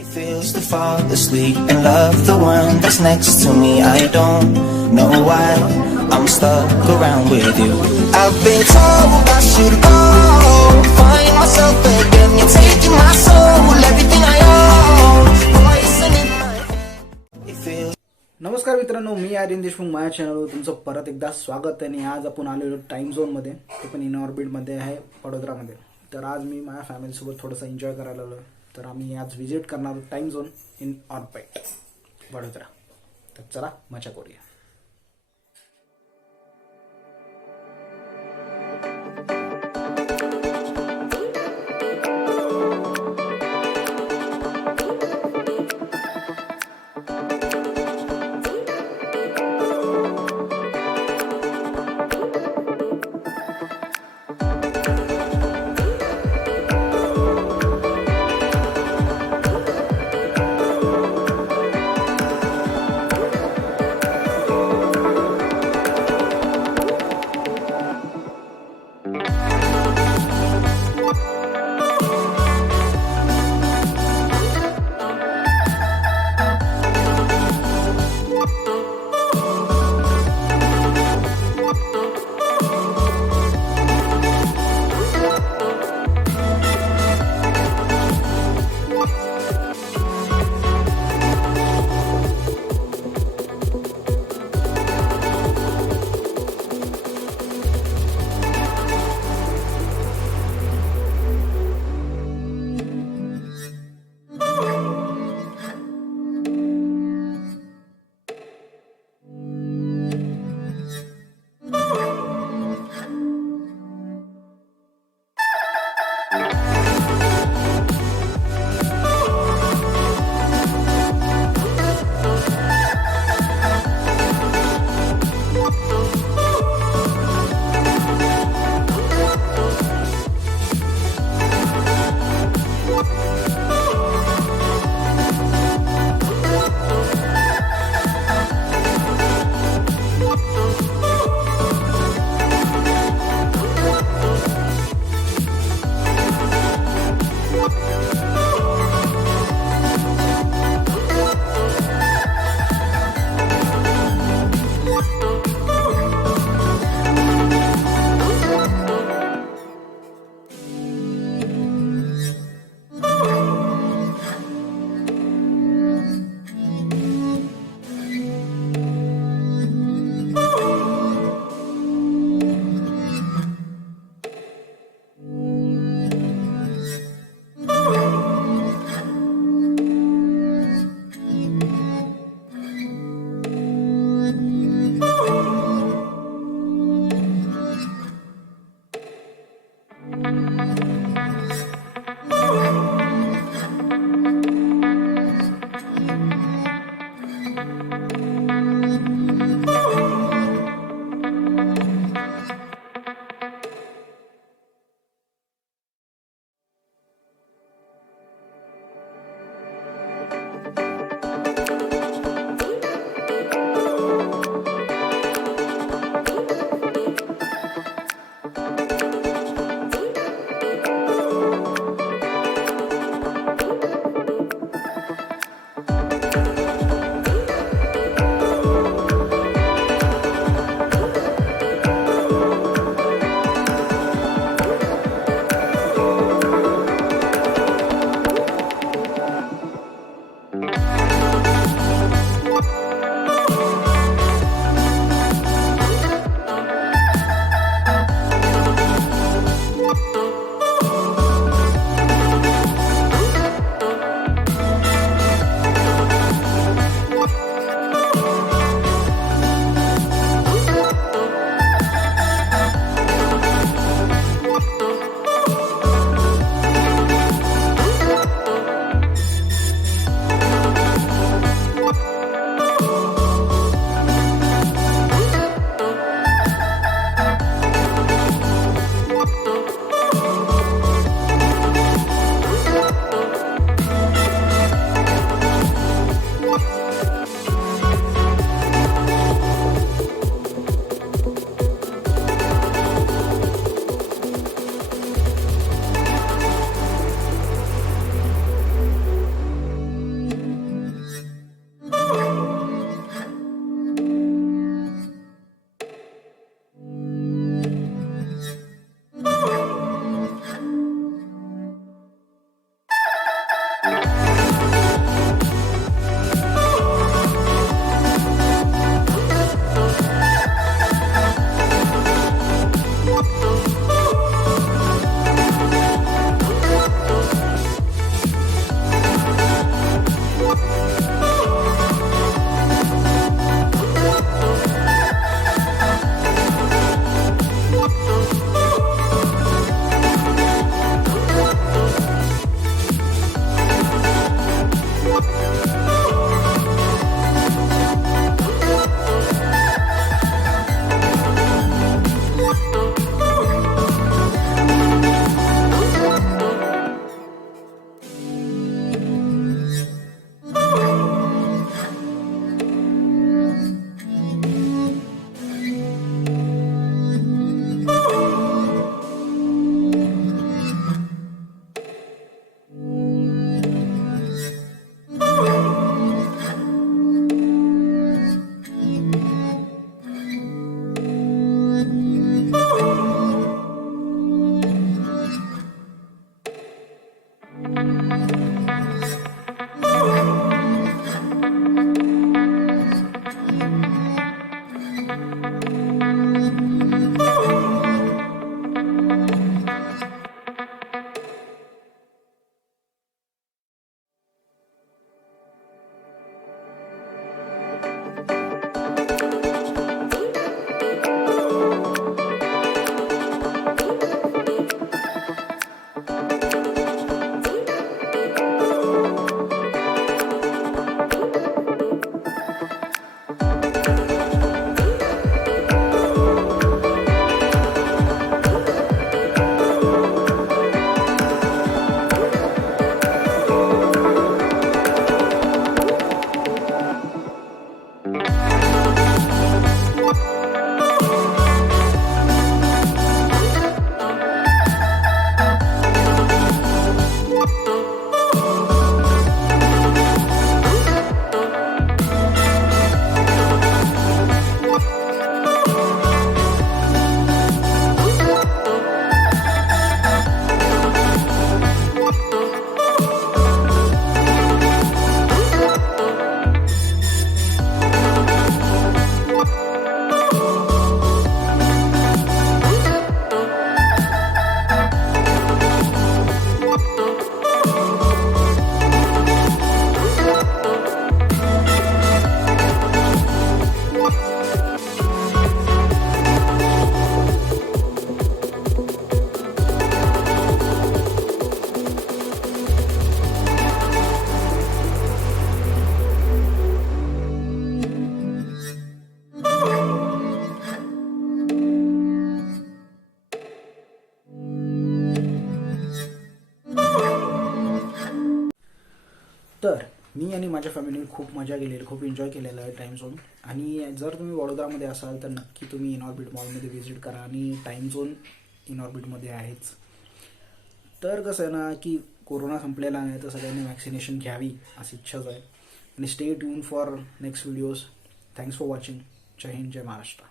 It feels to fall asleep and love the one that's next to me. I don't know why I'm stuck around with you. I've been told I should go find myself again. You're taking my soul, everything I own. Poison in my head. It feels. नमस्कार मित्रांनो, मी आर्यन देशमुख माझ्या चॅनलवर तुमचं परत एकदा स्वागत आहे. आणि आज आपण आलेलो टाइम झोनमध्ये, ते पण इनऑर्बिटमध्ये आहे, वडोदरामध्ये. तर आज मी माझ्या फॅमिलीसोबत थोडंसं एन्जॉय करायला आलो. तर आम्ही आज व्हिजिट करणार आहोत time zone in orbit Vadodara. तर चला मजा करूया. तर मी आणि माझ्या फॅमिलीने खूप मजा केलेली, खूप एन्जॉय केलेलं आहे टाईम झोन. आणि जर तुम्ही वडोदरामध्ये असाल तर नक्की तुम्ही इनॉर्बिट मॉलमध्ये व्हिजिट करा. आणि टाईम झोन इनॉर्बिटमध्ये आहेच. तर कसं आहे ना की कोरोना संपलेला नाही तर सगळ्यांनी वॅक्सिनेशन घ्यावी अशी इच्छाच आहे. आणि stay tune for next videos. Thanks for watching. जय हिंद, जय महाराष्ट्र.